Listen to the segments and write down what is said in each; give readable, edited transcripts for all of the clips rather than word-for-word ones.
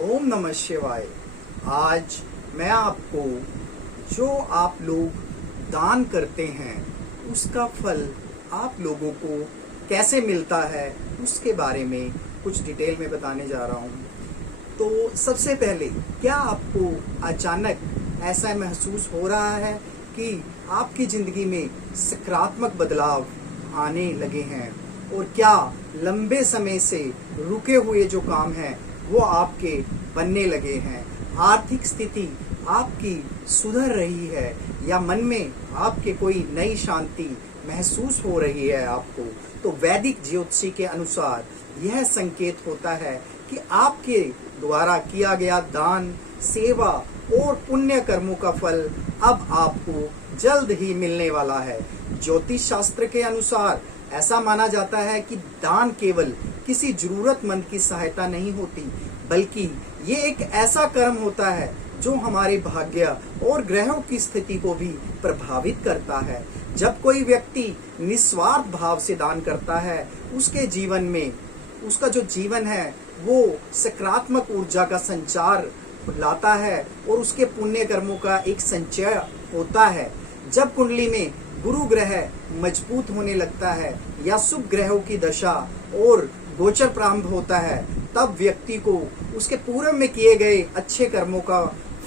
ओम नमः शिवाय। आज मैं आपको जो आप लोग दान करते हैं उसका फल आप लोगों को कैसे मिलता है उसके बारे में कुछ डिटेल में बताने जा रहा हूँ। तो सबसे पहले, क्या आपको अचानक ऐसा महसूस हो रहा है कि आपकी ज़िंदगी में सकारात्मक बदलाव आने लगे हैं और क्या लंबे समय से रुके हुए जो काम हैं वो आपके बनने लगे हैं? आर्थिक स्थिति आपकी सुधर रही है या मन में आपके कोई नई शांति महसूस हो रही है आपको? तो वैदिक ज्योतिषी के अनुसार यह संकेत होता है कि आपके द्वारा किया गया दान, सेवा और पुण्य कर्मों का फल अब आपको जल्द ही मिलने वाला है। ज्योतिष शास्त्र के अनुसार ऐसा माना जाता है कि दान केवल किसी जरूरतमंद की सहायता नहीं होती, बल्कि ये एक ऐसा कर्म होता है जो हमारे भाग्य और ग्रहों की स्थिति को भी प्रभावित करता है। जब कोई व्यक्ति निस्वार्थ भाव से दान करता है, उसके जीवन में उसका जो जीवन है वो सकारात्मक ऊर्जा का संचार लाता है और उसके पुण्य कर्मों का एक संचय होता है। जब कुंडली में गुरु ग्रह मजबूत होने लगता है या शुभ ग्रहों की दशा और गोचर प्रारंभ होता है, तब व्यक्ति को उसके पूर्व में किए गए अच्छे कर्मों का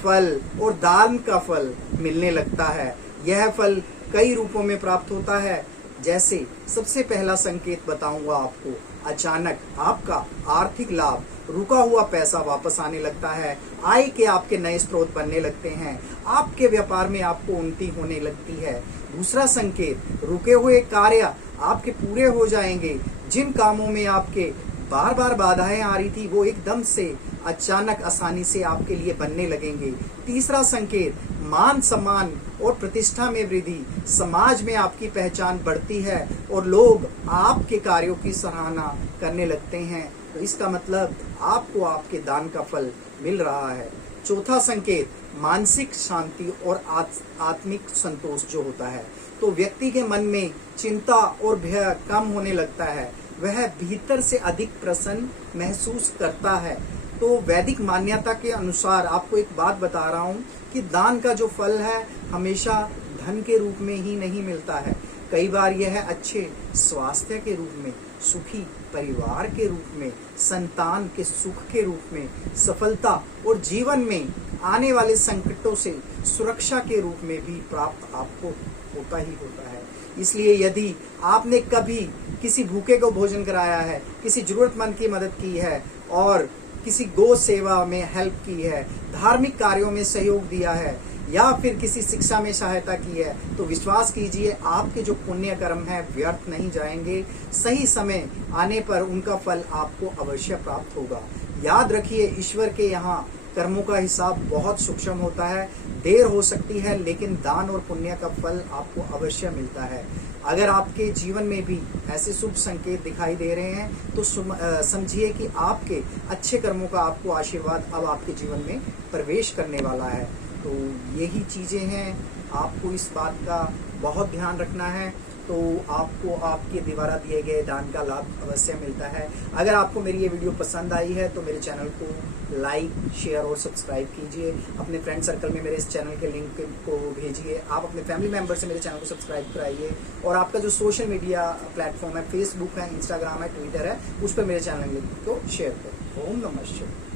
फल और दान का फल मिलने लगता है। यह फल कई रूपों में प्राप्त होता है। जैसे सबसे पहला संकेत बताऊंगा आपको, अचानक आपका आर्थिक लाभ, रुका हुआ पैसा वापस आने लगता है, आय के आपके नए स्रोत बनने लगते हैं, आपके व्यापार में आपको उन्नति होने लगती है। दूसरा संकेत, रुके हुए कार्य आपके पूरे हो जाएंगे। जिन कामों में आपके बार बार बाधाएं आ रही थी वो एकदम से अचानक आसानी से आपके लिए बनने लगेंगे। तीसरा संकेत, मान सम्मान और प्रतिष्ठा में वृद्धि, समाज में आपकी पहचान बढ़ती है और लोग आपके कार्यों की सराहना करने लगते हैं। तो इसका मतलब आपको आपके दान का फल मिल रहा है। चौथा संकेत, मानसिक शांति और आत्मिक संतोष जो होता है, तो व्यक्ति के मन में चिंता और भय कम होने लगता है, वह भीतर से अधिक प्रसन्न महसूस करता है। तो वैदिक मान्यता के अनुसार आपको एक बात बता रहा हूँ कि दान का जो फल है हमेशा धन के रूप में ही नहीं मिलता है। कई बार यह अच्छे स्वास्थ्य के रूप में, सुखी परिवार के रूप में, संतान के सुख के रूप में, सफलता और जीवन में आने वाले संकटों से सुरक्षा के रूप में भी प्राप्त आपको होता ही होता है। इसलिए यदि आपने कभी किसी भूखे को भोजन कराया है, किसी जरूरतमंद की मदद की है और किसी गौ सेवा में हेल्प की है, धार्मिक कार्यों में सहयोग दिया है या फिर किसी शिक्षा में सहायता की है, तो विश्वास कीजिए आपके जो पुण्य कर्म है व्यर्थ नहीं जाएंगे। सही समय आने पर उनका फल आपको अवश्य प्राप्त होगा। याद रखिए, ईश्वर के यहाँ कर्मों का हिसाब बहुत सूक्ष्म होता है। देर हो सकती है लेकिन दान और पुण्य का फल आपको अवश्य मिलता है। अगर आपके जीवन में भी ऐसे शुभ संकेत दिखाई दे रहे हैं तो समझिए कि आपके अच्छे कर्मों का आपको आशीर्वाद अब आपके जीवन में प्रवेश करने वाला है। तो यही चीज़ें हैं, आपको इस बात का बहुत ध्यान रखना है। तो आपको आपके द्वारा दिए गए दान का लाभ अवश्य मिलता है। अगर आपको मेरी ये वीडियो पसंद आई है तो मेरे चैनल को लाइक, शेयर और सब्सक्राइब कीजिए। अपने फ्रेंड सर्कल में मेरे इस चैनल के लिंक को भेजिए। आप अपने फैमिली मेंबर से मेरे चैनल को सब्सक्राइब कराइए। और आपका जो सोशल मीडिया प्लेटफॉर्म है, फेसबुक है, इंस्टाग्राम है, ट्विटर है, उस पर मेरे चैनल लिंक को शेयर करो। ओम नमः शिवाय।